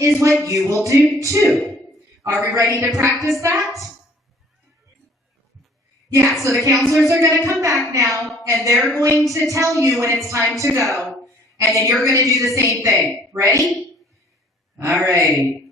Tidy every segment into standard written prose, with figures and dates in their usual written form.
is what you will do too. Are we ready to practice that? Yeah, so the counselors are going to come back now, and they're going to tell you when it's time to go, and then you're going to do the same thing. Ready? All right.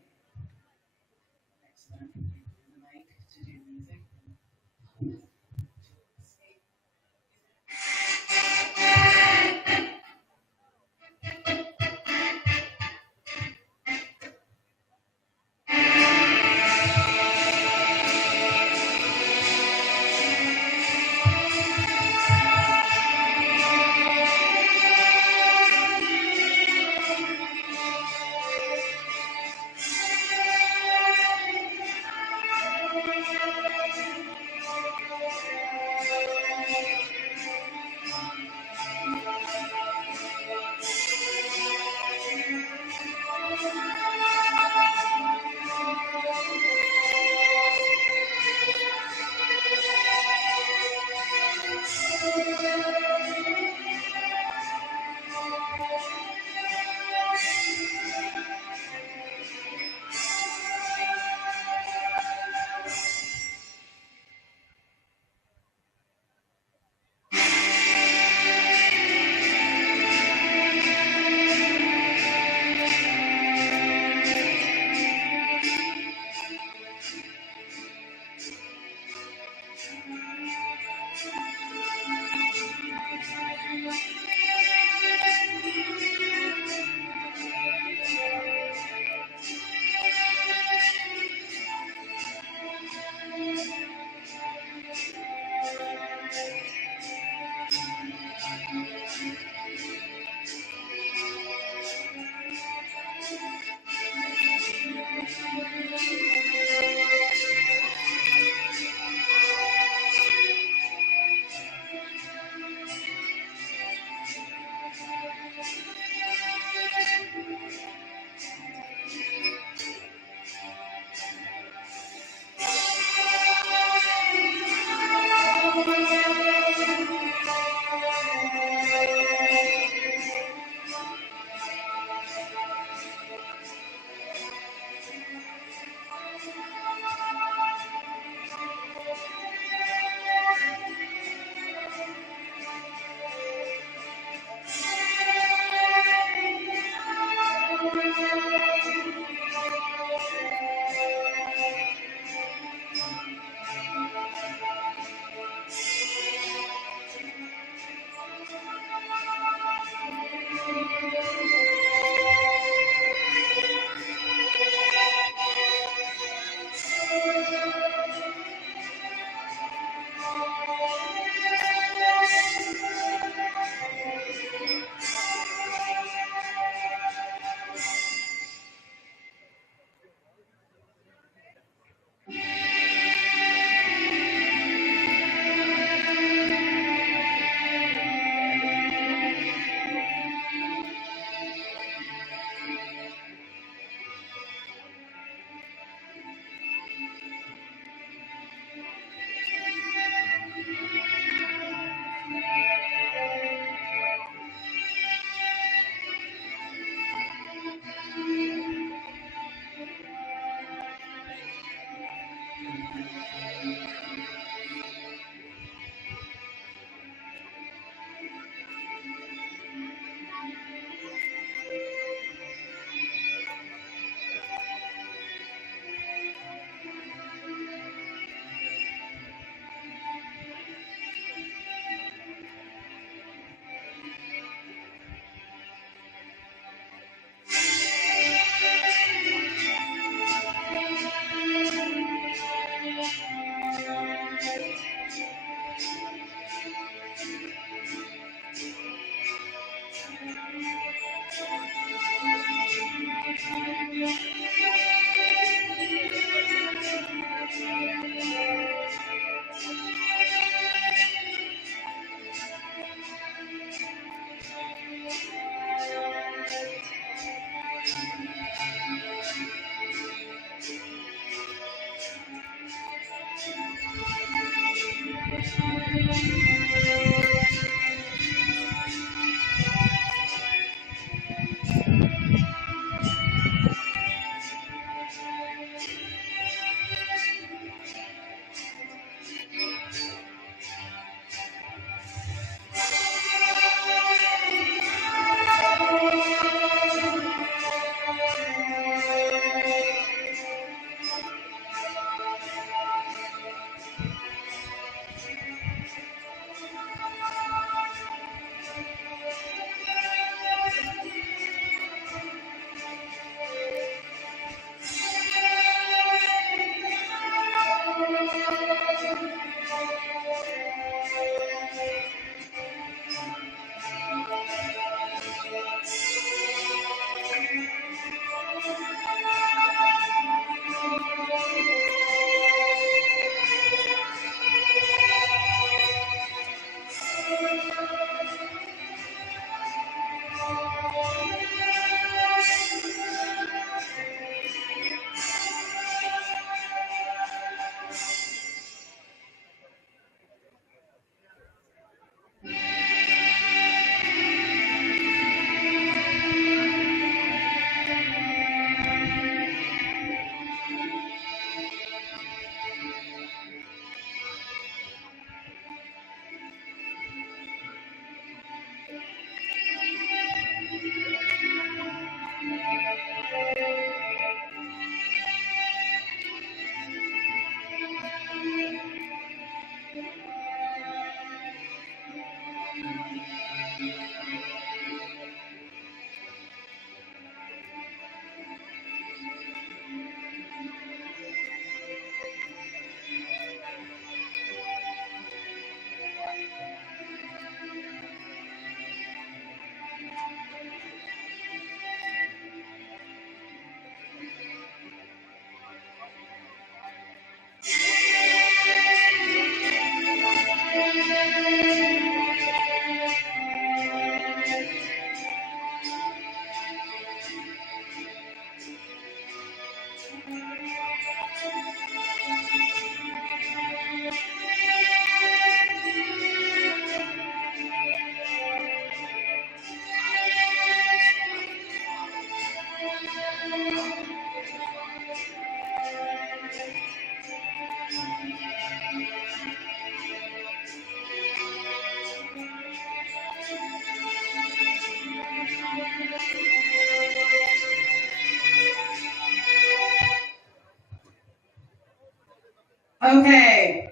Okay.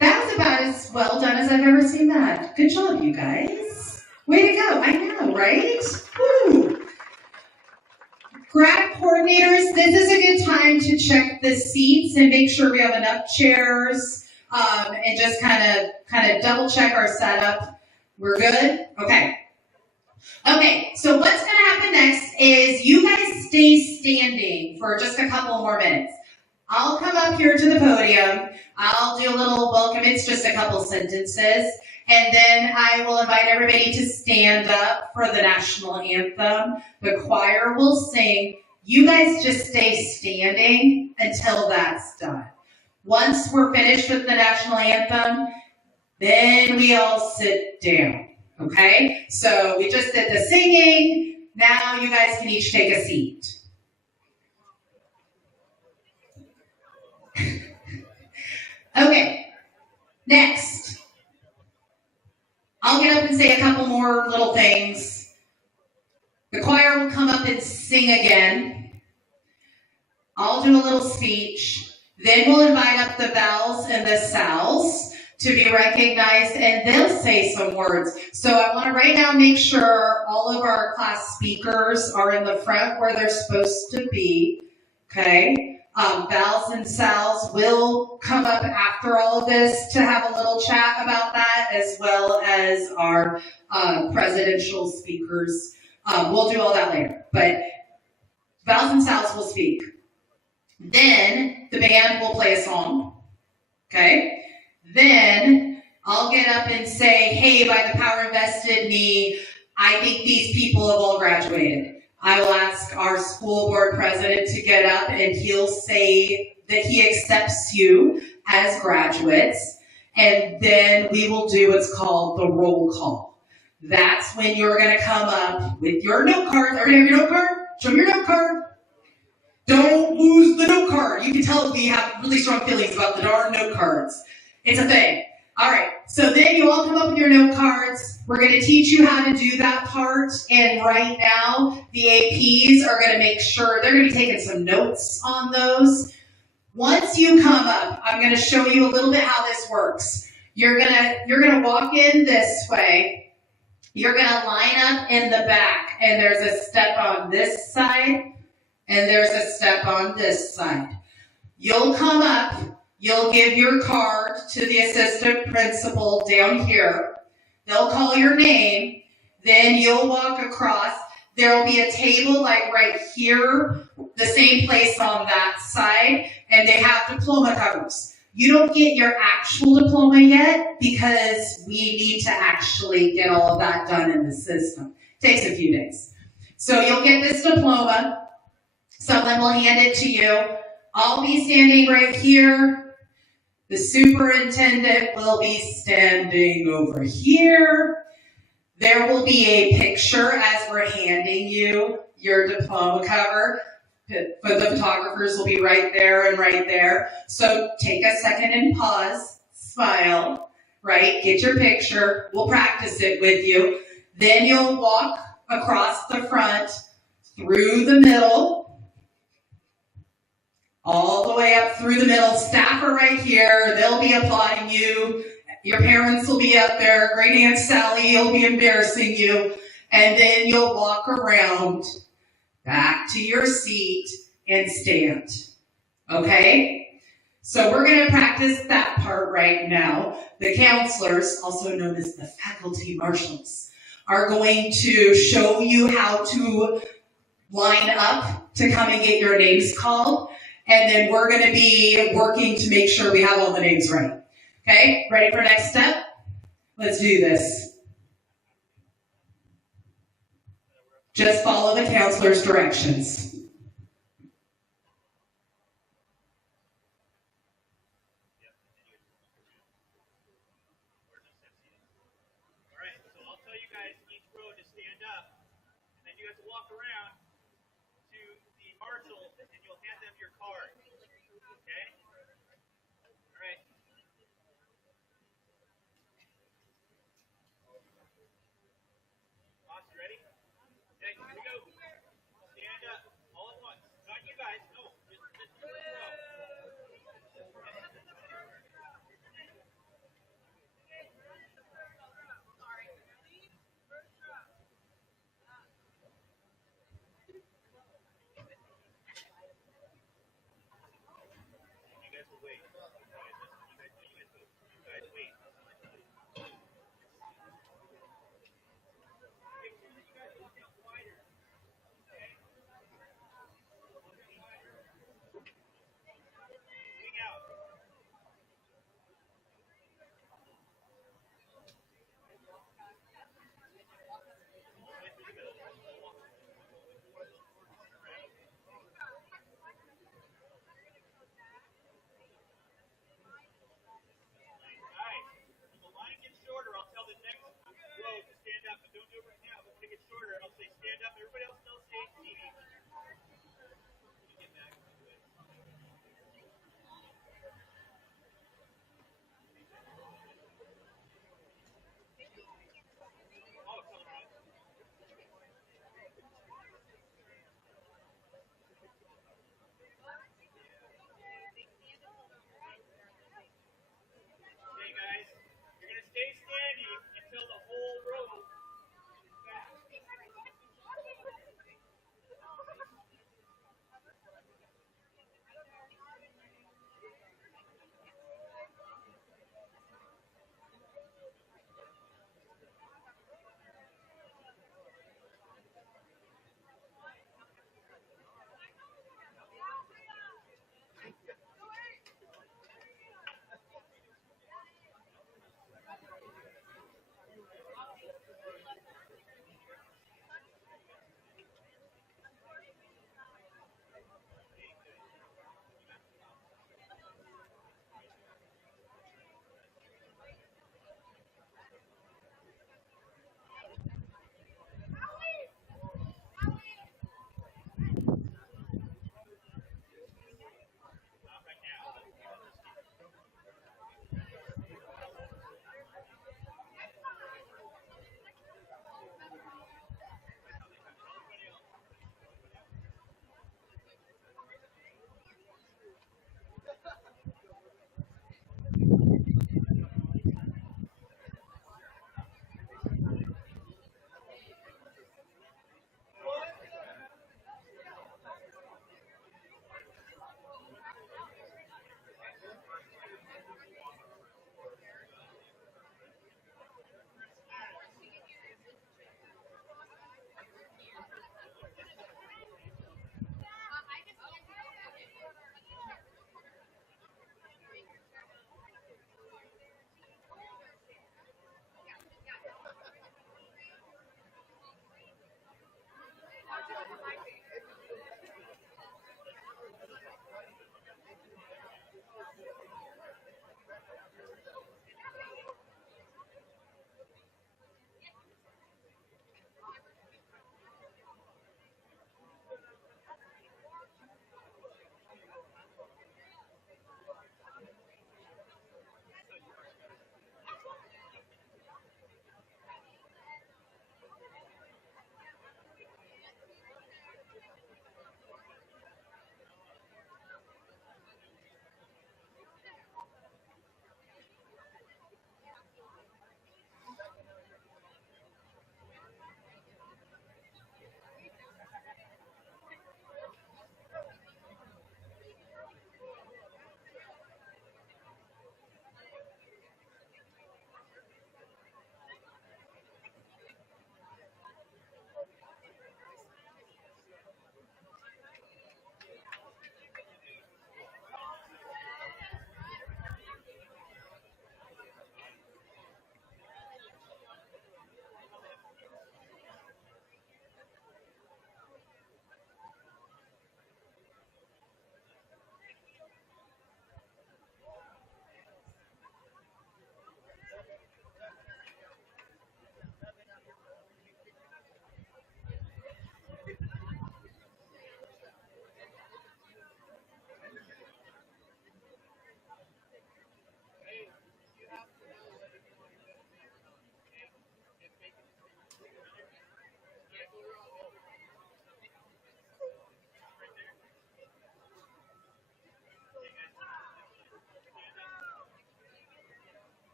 That was about as well done as I've ever seen that. Good job, you guys. Way to go. I know, right? Woo. Grad coordinators, this is a good time to check the seats and make sure we have enough chairs, and just kind of double check our setup. We're good? Okay. Okay, so what's going to happen next is you guys stay standing for just a couple more minutes. I'll come up here to the podium. I'll do a little welcome. It's just a couple sentences. And then I will invite everybody to stand up for the national anthem. The choir will sing. You guys just stay standing until that's done. Once we're finished with the national anthem, then we all sit down. Okay? So we just did the singing. Now you guys can each take a seat. Okay, next. I'll get up and say a couple more little things. The choir will come up and sing again. I'll do a little speech. Then we'll invite up the vowels and the sows to be recognized, and they'll say some words. So I want to right now make sure all of our class speakers are in the front where they're supposed to be. Okay? Vowels and sows will come up after all of this to have a little chat about that, as well as our presidential speakers. We'll do all that later. But vowels and sows will speak. Then the band will play a song. Okay? Then I'll get up and say, hey, by the power invested in me, I think these people have all graduated. I will ask our school board president to get up and he'll say that he accepts you as graduates. And then we will do what's called the roll call. That's when you're going to come up with your note card. Everybody have your note card? Show me your note card. Don't lose the note card. You can tell we have really strong feelings about the darn note cards. It's a thing. All right, so then you all come up with your note cards. We're going to teach you how to do that part. And right now, the APs are going to make sure, they're going to be taking some notes on those. Once you come up, I'm going to show you a little bit how this works. You're going to walk in this way. You're going to line up in the back. And there's a step on this side. And there's a step on this side. You'll come up. You'll give your card to the assistant principal down here. They'll call your name. Then you'll walk across. There will be a table like right here, the same place on that side, and they have diploma covers. You don't get your actual diploma yet because we need to actually get all of that done in the system. It takes a few days. So you'll get this diploma. Someone will hand it to you. I'll be standing right here. The superintendent will be standing over here. There will be a picture as we're handing you your diploma cover. The photographers will be right there and right there. So take a second and pause, smile, right? Get your picture. We'll practice it with you. Then you'll walk across the front, through the middle, all the way up through the middle. Staff are right here. They'll be applauding you. Your parents will be up there. Great Aunt Sally will be embarrassing you. And then you'll walk around back to your seat and stand. Okay? So we're going to practice that part right now. The counselors, also known as the faculty marshals, are going to show you how to line up to come and get your names called. And then we're going to be working to make sure we have all the names right. Okay, ready for next step? Let's do this. Just follow the counselor's directions. All right, so I'll tell you guys each row to stand up, and then you have to walk around to the marshal, and you'll hand them your card. Okay? All right. Boss, you ready? Okay, here we go. Stand up all at once. Not you guys. No, just you row. Okay. shorter, I'll say stand up. Everybody else still stay seated. Oh, it's coming around. Okay, guys, you're gonna stay standing until the whole row is back.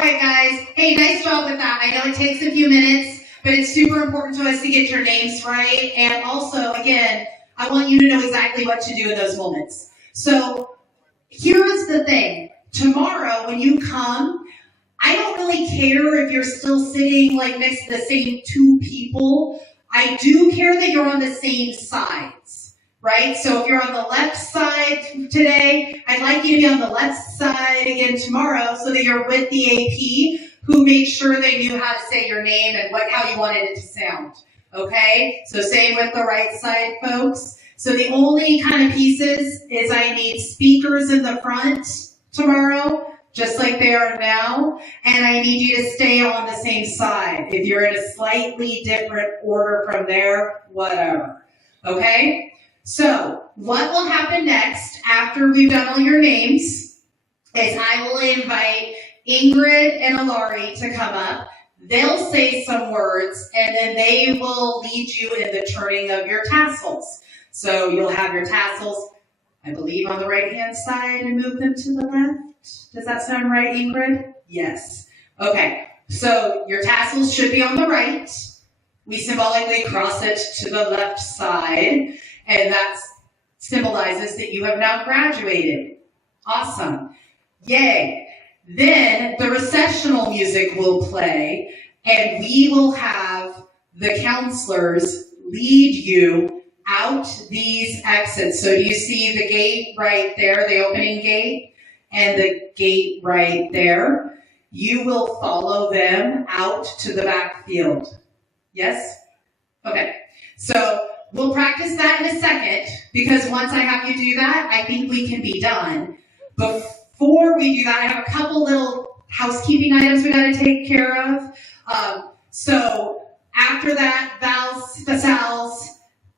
right, guys. Hey, nice job with that. I know it takes a few minutes, but it's super important to us to get your names right. And also, again, I want you to know exactly what to do in those moments. So here is the thing. Tomorrow, when you come, I don't really care if you're still sitting like next to the same two people. I do care that you're on the same sides, right? So if you're on the left side today, I'd like you to be on the left side again tomorrow so that you're with the AP who made sure they knew how to say your name and how you wanted it to sound, okay? So same with the right side, folks. So the only kind of pieces is I need speakers in the front tomorrow, just like they are now, and I need you to stay on the same side. If you're in a slightly different order from there, whatever, okay? So what will happen next after we've done all your names is I will invite Ingrid and Alari to come up. They'll say some words, and then they will lead you in the turning of your tassels. So you'll have your tassels, I believe, on the right-hand side and move them to the left. Does that sound right, Ingrid? Yes. Okay, so your tassels should be on the right. We symbolically cross it to the left side, and that symbolizes that you have now graduated. Awesome. Yay. Then the recessional music will play, and we will have the counselors lead you out these exits. So do you see the gate right there, the opening gate, and the gate right there? You will follow them out to the backfield. Yes? Okay. So we'll practice that in a second, because once I have you do that, I think we can be done. Before we do that, I have a couple little housekeeping items we got to take care of. So after that, Val's,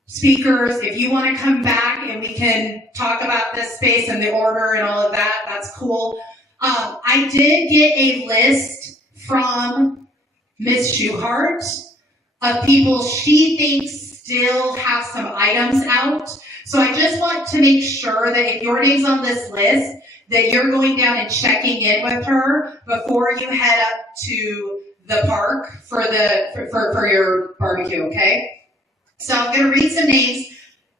speakers, if you want to come back and we can talk about this space and the order and all of that, that's cool. I did get a list from Miss Schuhart of people she thinks still have some items out. So I just want to make sure that if your name's on this list, that you're going down and checking in with her before you head up to the park for your barbecue, okay? So I'm going to read some names.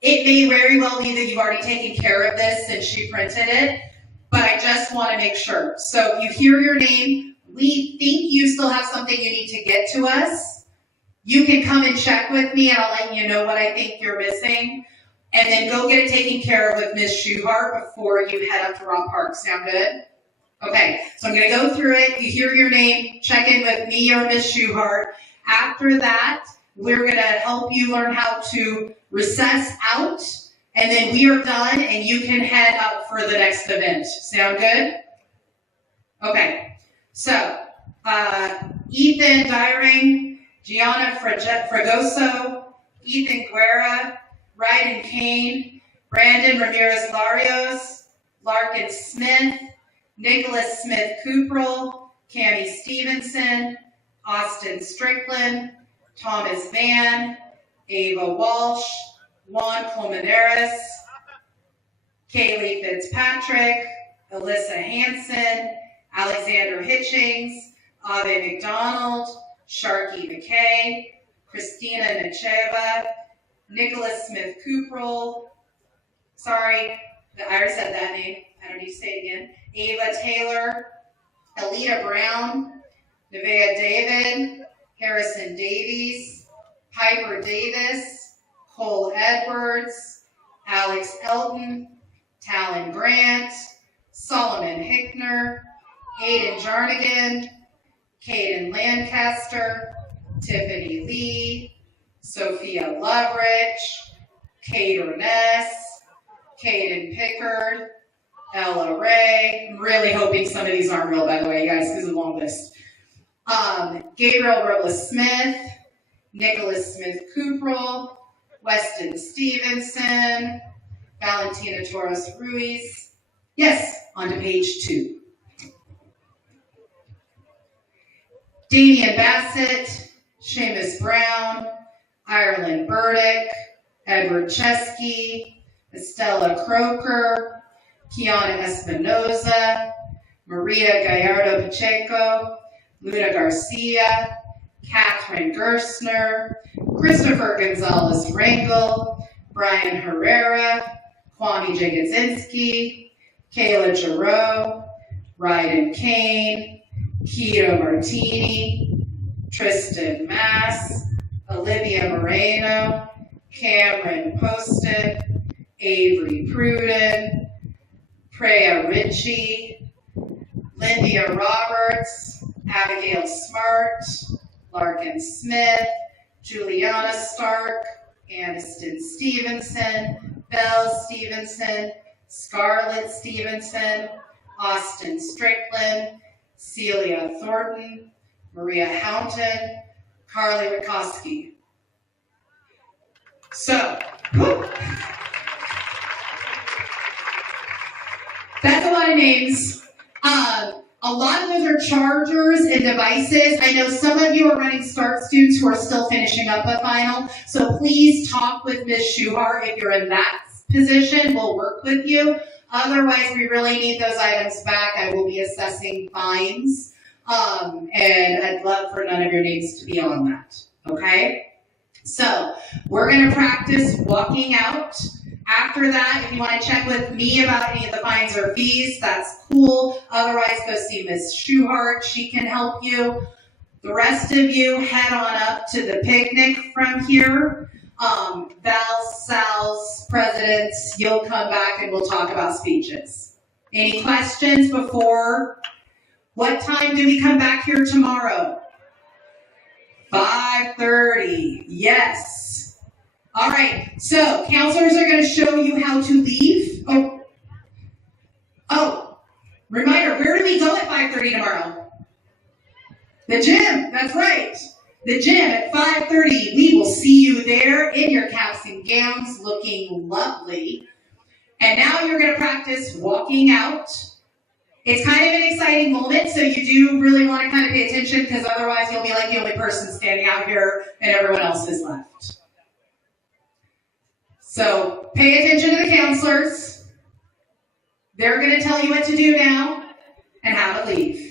It may very well be that you've already taken care of this since she printed it, but I just want to make sure. So if you hear your name, we think you still have something you need to get to us. You can come and check with me, and I'll let you know what I think you're missing. And then go get it taken care of with Miss Schuhart before you head up to Rock Park. Sound good? Okay, so I'm going to go through it. You hear your name, check in with me or Miss Schuhart. After that, we're going to help you learn how to recess out, and then we are done, and you can head up for the next event. Sound good? Okay, so Ethan Dyring, Gianna Fragoso, Ethan Guerra, Ryden Kane, Brandon Ramirez Larios, Larkin Smith, Nicholas Smith Cooperl, Cammie Stevenson, Austin Strickland, Thomas Mann, Ava Walsh, Juan Colmenares, Kaylee Fitzpatrick, Alyssa Hanson, Alexander Hitchings, Ave McDonald, Sharky McKay, Christina Nacheva, Nicholas Smith Cooperl, sorry, I already said that name, I don't need to say it again, Ava Taylor, Alita Brown, Nevaeh David, Harrison Davies, Piper Davis, Cole Edwards, Alex Elton, Talon Grant, Solomon Hickner, Aiden Jarnigan, Caden Lancaster, Tiffany Lee, Sophia Loveridge, Kate Ernest, Caden Pickard, Ella Ray. I'm really hoping some of these aren't real, by the way, guys, because it's a long list. Gabriel Robles Smith, Nicholas Smith Cooperl, Weston Stevenson, Valentina Torres Ruiz. Yes, on to page 2. Damian Bassett, Seamus Brown, Ireland Burdick, Edward Chesky, Estella Croker, Kiana Espinoza, Maria Gallardo Pacheco, Luna Garcia, Catherine Gerstner, Christopher Gonzalez Rangel, Brian Herrera, Kwame Jagodzinski, Kayla Giroux, Ryden Kane, Keto Martini, Tristan Mass, Olivia Moreno, Cameron Poston, Avery Pruden, Preya Ritchie, Lyndia Roberts, Abigail Smart, Larkin Smith, Juliana Stark, Aniston Stevenson, Belle Stevenson, Scarlett Stevenson, Austin Strickland, Celia Thornton, Maria Hounton, Carly Rikoski. So, that's a lot of names. A lot of those are chargers and devices. I know some of you are running START students who are still finishing up a final, so please talk with Ms. Schuhart if you're in that position. We'll work with you. Otherwise, we really need those items back. I will be assessing fines, and I'd love for none of your names to be on that, okay? So, we're going to practice walking out. After that, if you want to check with me about any of the fines or fees, that's cool. Otherwise, go see Ms. Schuhart. She can help you. The rest of you head on up to the picnic from here. Val, Sal's, presidents, you'll come back and we'll talk about speeches. Any questions before? What time do we come back here tomorrow? 5:30. Yes. All right, so counselors are going to show you how to leave. Oh, reminder, where do we go at 5:30 tomorrow? The gym, that's right. The gym at 5:30. We will see you there in your caps and gowns looking lovely. And now you're going to practice walking out. It's kind of an exciting moment, so you do really want to kind of pay attention because otherwise you'll be like the only person standing out here and everyone else is left. So pay attention to the counselors. They're going to tell you what to do now and how to leave.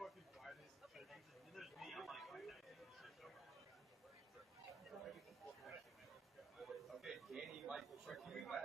Okay, Danny, Michael, check you back.